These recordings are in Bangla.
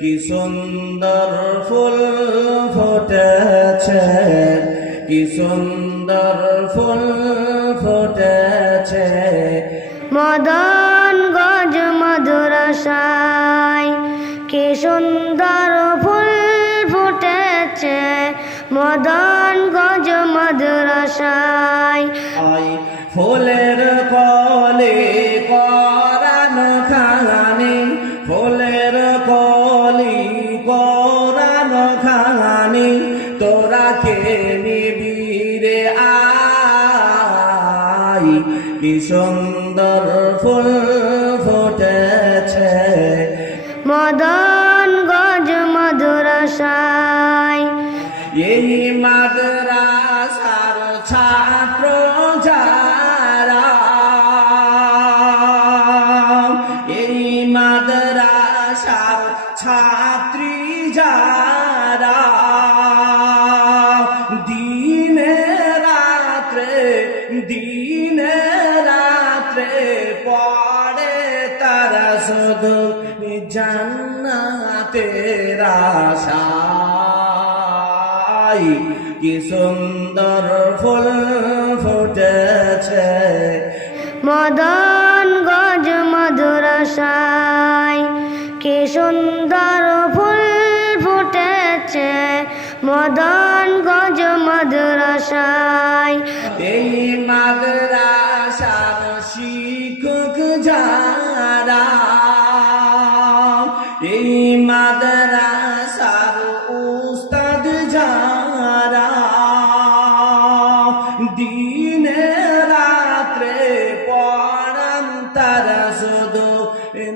কি সুন্দর ফুল ফুটেছে কি সুন্দর ফুল ফুটেছে। মদন গজ মধুরসাই কি সুন্দর ফুল ফুটেছে। মদন গজ মধুরসাই আই তোরা কে নিবি রে আই। কি সুন্দর ফুল ফুটেছে। মদন গজ মধুরসাই এই মাদ্রাসার ছাত্র যারা এই মাদ্রাসার ছাত্রী যারা দিনে রাত্রে পড়ে তারা শুধু জান্নাতের আশায়। কি সুন্দর ফুল ফুটেছে। মদন গজ মধুরসাই কি সুন্দর ফুল ফুটেছে। মদন গজ মধুরসাই এই মাদ্রাসার শিক্ষক যারা এই মাদ্রাসার উস্তাদ যারা দিনে রাত্রে পড়ান তারা শুধু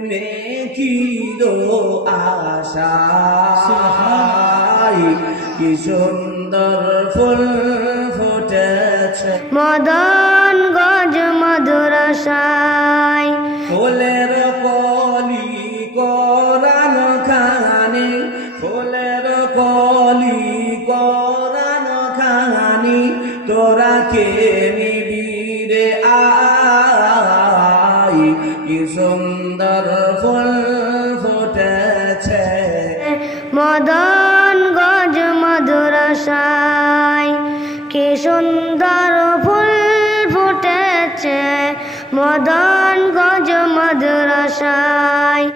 নেকির আশায়। কি সুন্দর ফুল ফুটেছে। মদন গজ মধুরসাই ফুলের কলি কোরআন খানি ফুলের কলি কোরআন খানি তোরা কে নিবি রে আই? কি সুন্দর ফুল ফুটেছে। মদন ফুটেছে মদন গজ মধুরসাই